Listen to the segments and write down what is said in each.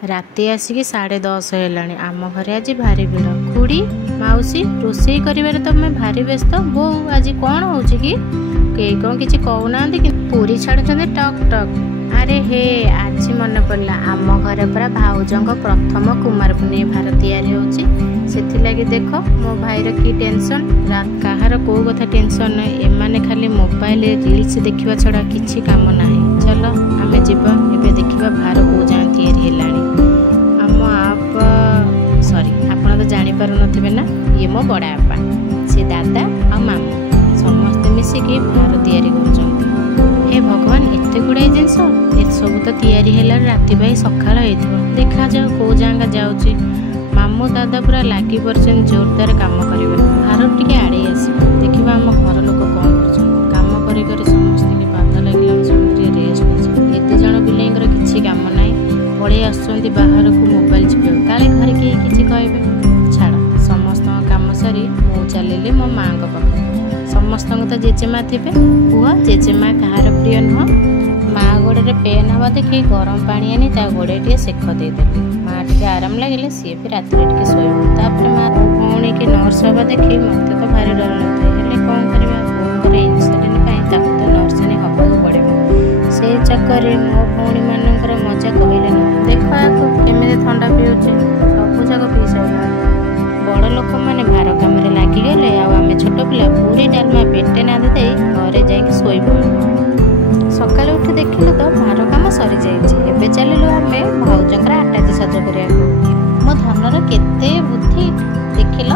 राति आसिक 10:30 है आम घरे आज भारी भिड़ खुड़ी मौसी रोषे कर तुम भारी व्यस्त बो आज कौन हो कि कौन किसी कहना कि पूरी छाड़ टक टक अरे हे आज मन पड़ा आम घर पूरा भाउजों प्रथम कुमार पुनी भार तैयारी होगी देख मो भाईर की टेंशन कहार कौ कथा टेंशन ना एमाने खाली मोबाइल रील्स देखा छड़ा किसी काम ना चलो आम जीवा एवं देखा भार कौ जाए तैयारी आम आप सॉरी आप तो जापर नथिबे ना ये मो बड़ा आपा सी दादा आ मामू समस्ते मिसिकी भार तैयारी कर हे भगवान एत गुड़ाई जिन सब तो तैयारी है राति पाई सका देखा जाओ कौ जागा जाऊँगी मामू दादा पूरा लगी पड़े जोरदार काम करेंगे भार टे आड़े आस देखा आम घर लोक कौन कर समस्त पाद लगे समझे रेस्ट एत जन पिलांर किसी कम ना पड़े आसुँच बाहर को मोबाइल चिपे काले घर के किसी कहे छाड़ समस्त कम सारी मु चलिए मो माँ पाखे समस्त तो जेजेमा थे पुआ जेजेमा कहार प्रिय नुह माँ गोड़े पेन हवा देखी गरम पानी आनी गोड़े टे सेक देदेली माँ टे आराम लगे सी भी रात शोपर माँ भौणी के नर्स हवा देखी मत तो भारी डर लगे कौन कर इनसुलिन तो नर्स हवा पड़े से चक्कर मो भौणी मानकर मजा कहले ना देख केमी थंडा पीऊे सब जाक पी सारे बड़ लोक मैंने भार कम लगिगले आम छोट पिला पूरी डालमा पेटे ना दे घरे जाकि शोई सका उठी देखिलु तो भार कम सरी जाए चलू आम भाउजर आटाजी सज करा मो धनर केते बुद्धि देखिल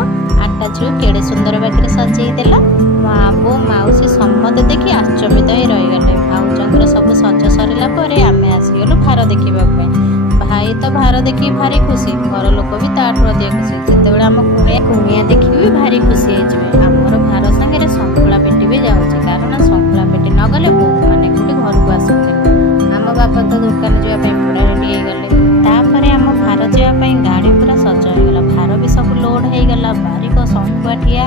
आटाजी केड़े सुंदर बाकी सजेदेल मो आबो मौसी समते देखी आश्चर्यित हो रहीगले भाउजर सब सज सरला आम आसीगलु भार देखा भाई तो भार देखी भारी खुशी घर लोक भी ताठू अधिक खुशी जिते आम कुणिया देखी भी भारी खुशी हो आमर भार सागे संकुला पेटी भी जाऊँगी कारण संकुला पेटी न गले बो मैंने गोटे घर को आसते आम बापा तो दुकान जावाई पूरा रेडी होगले आम भार जावाई गाड़ी पूरा सज होगला भार भी सब लोड होगला बारिक संकुआ ठिया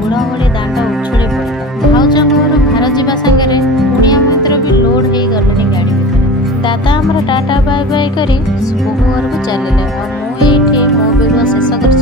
बुढ़ भली दांड उछुड़ी पड़ा भाउजर भार जावा सागर कुणिया मंदिर भी लोड हो गले गाड़ी दादा आमर टाटा बाय बाय करी बोहू घर को चलिए मुझे मो वीडियो शेष कर